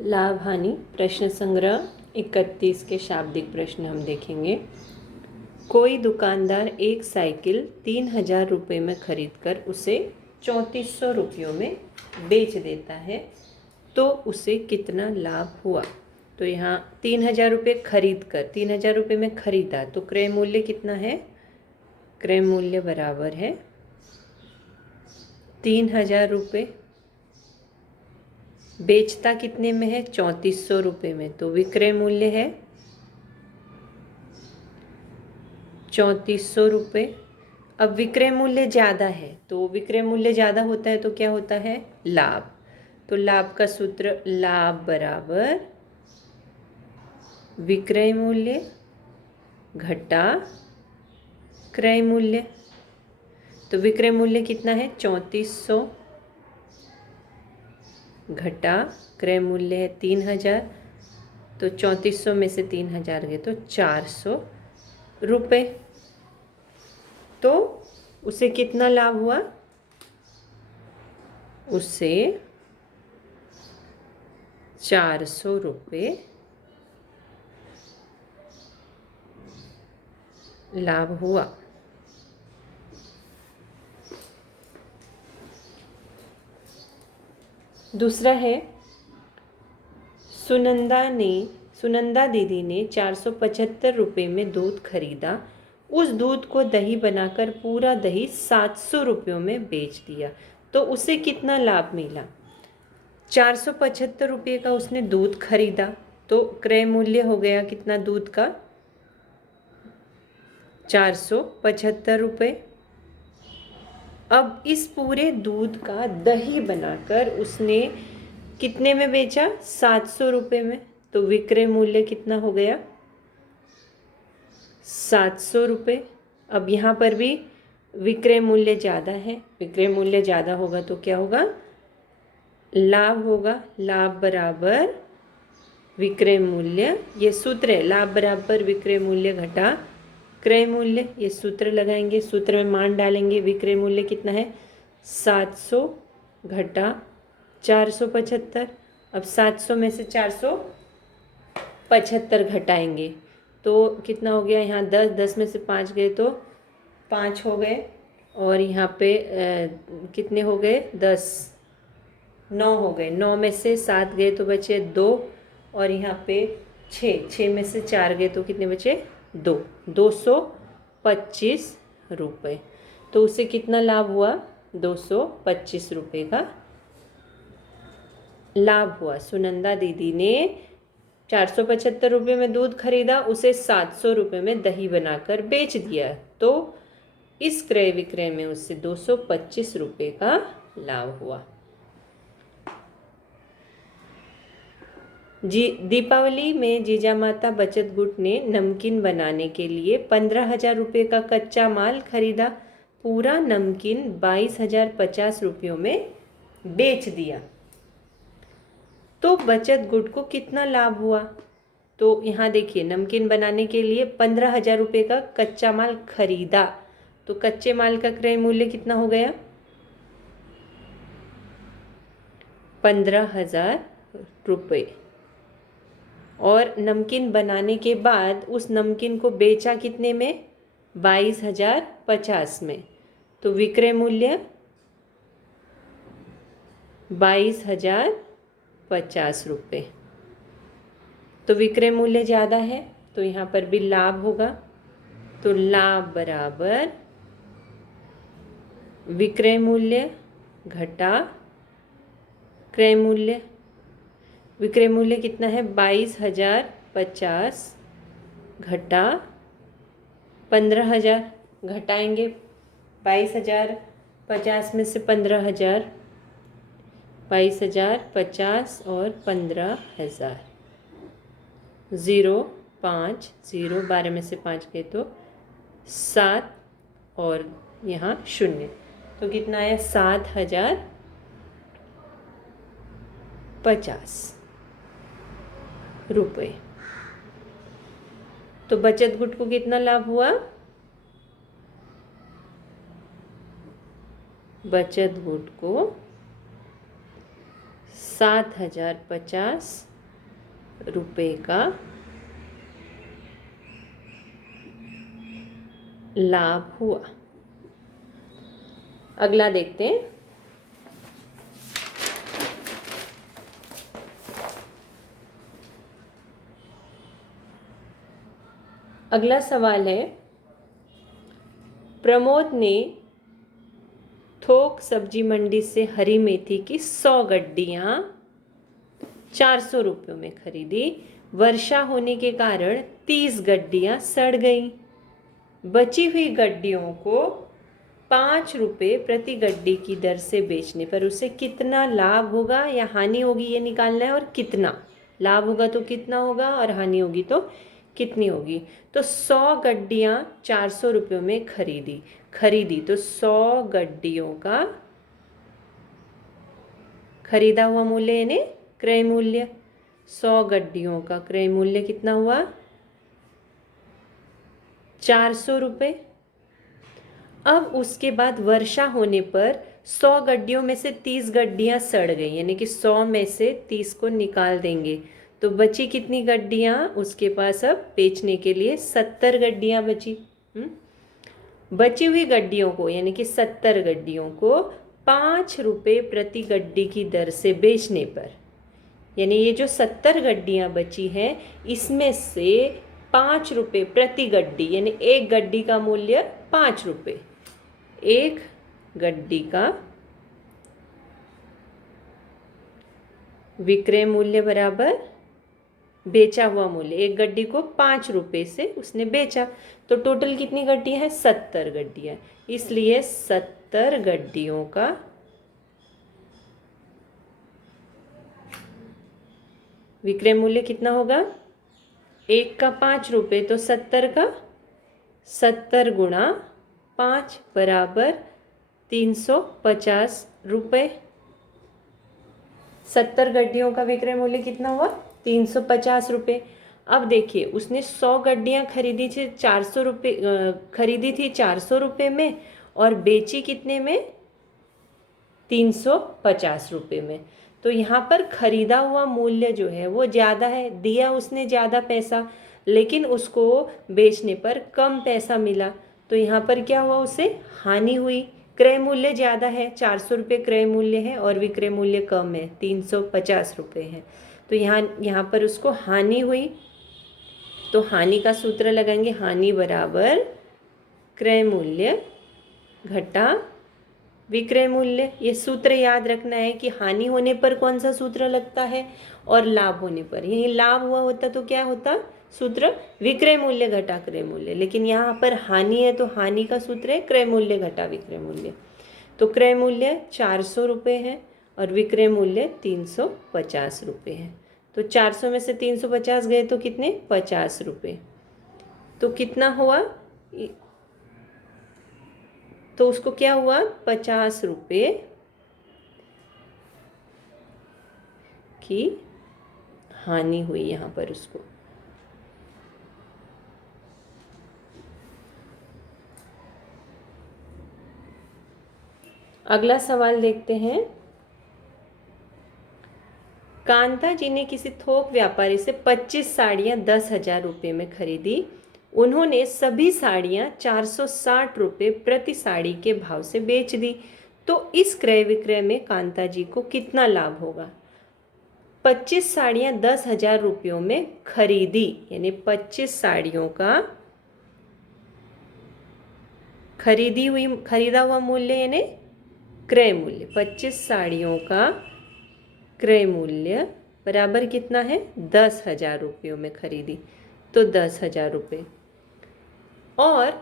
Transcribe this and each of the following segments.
लाभ हानि प्रश्न संग्रह 31 के शाब्दिक प्रश्न हम देखेंगे। कोई दुकानदार एक साइकिल 3000 रुपये में खरीदकर उसे 3400 रुपयों में बेच देता है, तो उसे कितना लाभ हुआ। तो यहाँ 3000 रुपये खरीद कर 3000 रुपये में खरीदा, तो क्रय मूल्य कितना है। क्रय मूल्य बराबर है 3000 रुपये। बेचता कितने में है, 3400 रुपये में, तो विक्रय मूल्य है 3400 रुपये। अब विक्रय मूल्य ज़्यादा है, तो विक्रय मूल्य ज़्यादा होता है तो क्या होता है, लाभ। तो लाभ का सूत्र लाभ बराबर विक्रय मूल्य घटा क्रय मूल्य। तो विक्रय मूल्य कितना है, 3400 घटा क्रय मूल्य है 3000। तो 3400 में से 3000 गए तो 400 रुपये। तो उसे कितना लाभ हुआ, उसे 400 रुपये लाभ हुआ। दूसरा है, सुनंदा दीदी ने 475 रुपये में दूध खरीदा। उस दूध को दही बनाकर पूरा दही 700 रुपयों में बेच दिया, तो उसे कितना लाभ मिला। 475 रुपये का उसने दूध खरीदा, तो क्रय मूल्य हो गया कितना दूध का, 475 रुपये। अब इस पूरे दूध का दही बनाकर उसने कितने में बेचा, 700 रुपये में, तो विक्रय मूल्य कितना हो गया, 700 रुपये। अब यहाँ पर भी विक्रय मूल्य ज़्यादा है, विक्रय मूल्य ज़्यादा होगा तो क्या होगा, लाभ होगा। लाभ बराबर विक्रय मूल्य, ये सूत्र है, लाभ बराबर विक्रय मूल्य घटा क्रय मूल्य। ये सूत्र लगाएंगे, सूत्र में मान डालेंगे। विक्रय मूल्य कितना है, 700 घटा 475। अब 700 में से 475 घटाएंगे तो कितना हो गया, यहाँ 10 में से 5 गए तो 5 हो गए, और यहाँ पे कितने हो गए, 10, 9 हो गए। 9 में से 7 गए तो बचे 2, और यहाँ पे 6 में से 4 गए तो कितने बचे, 2, 225 रुपये। तो उसे कितना लाभ हुआ, 225 रुपये का लाभ हुआ। सुनंदा दीदी ने 475 रुपये में दूध खरीदा, उसे 700 रुपये में दही बनाकर बेच दिया, तो इस क्रय विक्रय में उससे 225 रुपये का लाभ हुआ। दीपावली में जीजामाता बचत गुट ने नमकीन बनाने के लिए 15,000 रुपये का कच्चा माल खरीदा। पूरा नमकीन 22,050 रुपयों में बेच दिया, तो बचत गुट को कितना लाभ हुआ। तो यहाँ देखिए, नमकीन बनाने के लिए 15,000 रुपये का कच्चा माल खरीदा, तो कच्चे माल का क्रय मूल्य कितना हो गया, 15,000 रुपये। और नमकीन बनाने के बाद उस नमकीन को बेचा कितने में, 22,050 में, तो विक्रय मूल्य 22,050 रुपये। तो विक्रय मूल्य ज़्यादा है तो यहाँ पर भी लाभ होगा। तो लाभ बराबर विक्रय मूल्य घटा क्रय मूल्य। विक्रय मूल्य कितना है, 22,050 घटा 15,000। घटाएंगे 22,050 में से 15,000, 22,050 और 15,000, 0, 5, 0, 12 में से 5 गए तो 7, और यहाँ 0, तो कितना आया, 7,050 रुपये। तो बचत गुट को कितना लाभ हुआ, बचत गुट को 7,050 रुपए का लाभ हुआ। अगला देखते हैं। अगला सवाल है, प्रमोद ने थोक सब्जी मंडी से हरी मेथी की 100 गड्डियाँ 400 रुपयों में खरीदी। वर्षा होने के कारण 30 गड्डियाँ सड़ गईं। बची हुई गड्डियों को 5 रुपये प्रति गड्डी की दर से बेचने पर उसे कितना लाभ होगा या हानि होगी, ये निकालना है। और कितना लाभ होगा तो कितना होगा, और हानि होगी तो कितनी होगी। तो 100 गड्डियाँ 400 रुपयों में खरीदी तो 100 गड्डियों का खरीदा हुआ मूल्य यानी क्रय मूल्य, 100 गड्डियों का क्रय मूल्य कितना हुआ, 400 रुपये। अब उसके बाद वर्षा होने पर 100 गड्डियों में से 30 गड्डियाँ सड़ गई, यानी कि 100 में से 30 को निकाल देंगे तो बची कितनी गड्डियाँ उसके पास, अब बेचने के लिए 70 गड्डियाँ बची। बची हुई गड्डियों को यानी कि 70 गड्डियों को 5 रुपये प्रति गड्डी की दर से बेचने पर, यानी ये जो 70 गड्डियाँ बची हैं इसमें से 5 रुपये प्रति गड्डी, यानी एक गड्डी का मूल्य 5 रुपये, एक गड्डी का विक्रय मूल्य बराबर बेचा हुआ मूल्य। एक गड्डी को 5 रुपये से उसने बेचा तो टोटल कितनी गड्डियाँ हैं, 70 गड्डियाँ। इसलिए 70 गड्डियों का विक्रय मूल्य कितना होगा, एक का 5 रुपये तो 70 का 70 गुणा 5 बराबर 350 रुपये। 70 गड्डियों का विक्रय मूल्य कितना हुआ, 350 रुपये। अब देखिए उसने 100 गड्डियाँ खरीदी थी 400 रुपये, खरीदी थी 400 रुपये में और बेची कितने में, 350 रुपये में। तो यहाँ पर खरीदा हुआ मूल्य जो है वो ज़्यादा है, दिया उसने ज़्यादा पैसा लेकिन उसको बेचने पर कम पैसा मिला, तो यहाँ पर क्या हुआ, उसे हानि हुई। क्रय मूल्य ज़्यादा है, 400 रुपये क्रय मूल्य है और विक्रय मूल्य कम है, 350 रुपये है, तो यहाँ पर उसको हानि हुई। तो हानि का सूत्र लगाएंगे, हानि बराबर क्रय मूल्य घटा विक्रय मूल्य। ये सूत्र याद रखना है कि हानि होने पर कौन सा सूत्र लगता है और लाभ होने पर। यही लाभ हुआ होता तो क्या होता, सूत्र विक्रय मूल्य घटा क्रय मूल्य, लेकिन यहाँ पर हानि है तो हानि का सूत्र है क्रय मूल्य घटा विक्रय मूल्य। तो क्रय मूल्य 400 रुपये है और विक्रय मूल्य 350 रुपये है। तो 400 में से 350 गए तो कितने, 50 रुपये। तो कितना हुआ, तो उसको क्या हुआ, 50 रुपये की हानि हुई यहाँ पर उसको। अगला सवाल देखते हैं। कांता जी ने किसी थोक व्यापारी से 25 साड़ियाँ 10,000 रुपये में खरीदी। उन्होंने सभी साड़ियाँ 460 रुपये प्रति साड़ी के भाव से बेच दी, तो इस क्रय विक्रय में कांता जी को कितना लाभ होगा। 25 साड़ियाँ 10,000 रुपयों में खरीदी, यानी 25 साड़ियों का खरीदा हुआ मूल्य यानी क्रय मूल्य, 25 साड़ियों का क्रय मूल्य बराबर कितना है, 10,000 रुपयों में खरीदी तो 10,000 रुपये। और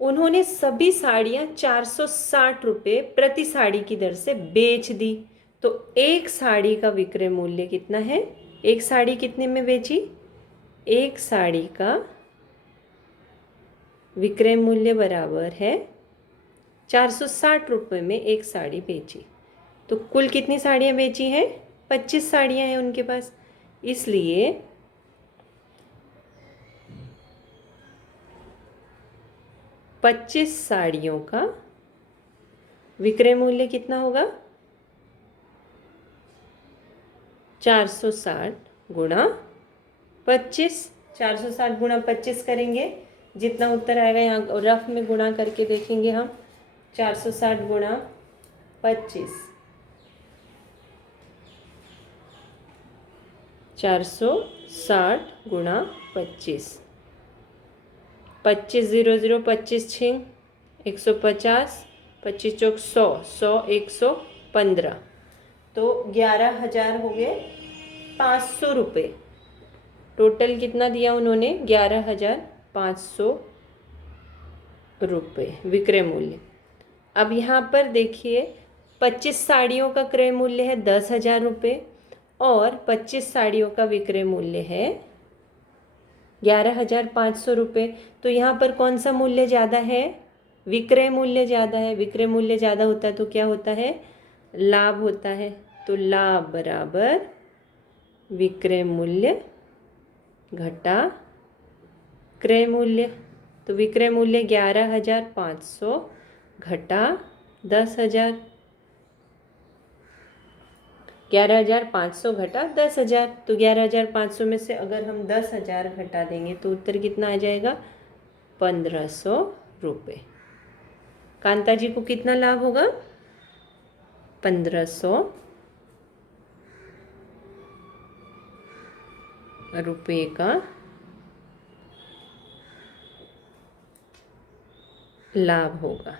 उन्होंने सभी साड़ियाँ 460 रुपये प्रति साड़ी की दर से बेच दी, तो एक साड़ी का विक्रय मूल्य कितना है, एक साड़ी कितने में बेची, एक साड़ी का विक्रय मूल्य बराबर है 460 रुपये में एक साड़ी बेची। तो कुल कितनी साड़ियाँ बेची हैं, 25 साड़ियाँ हैं उनके पास, इसलिए 25 साड़ियों का विक्रय मूल्य कितना होगा, 460 गुणा 25। 460 गुणा 25 करेंगे, जितना उत्तर आएगा यहाँ रफ में गुणा करके देखेंगे हम। 460 गुणा 25, 460 गुणा 25, 25 0 0 25 छिंग 150, 25 चौक 100, 100 115, तो 11,000 हो गए 500 रुपये। टोटल कितना दिया उन्होंने? 11,500 रुपये विक्रय मूल्य। अब यहाँ पर देखिए 25 साड़ियों का क्रय मूल्य है 10,000 रुपये और 25 साड़ियों का विक्रय मूल्य है 11,500 रुपये। तो यहाँ पर कौन सा मूल्य ज़्यादा है? विक्रय मूल्य ज़्यादा है। विक्रय मूल्य ज़्यादा होता है तो क्या होता है? लाभ होता है। तो लाभ बराबर विक्रय मूल्य घटा क्रय मूल्य। तो विक्रय मूल्य 11,500 घटा 10,000, 11,500 घटा 10,000। तो 11,500 में से अगर हम 10,000 घटा देंगे तो उत्तर कितना आ जाएगा? 1,500 रुपये। कांता जी को कितना लाभ होगा? 1,500 रुपये का लाभ होगा।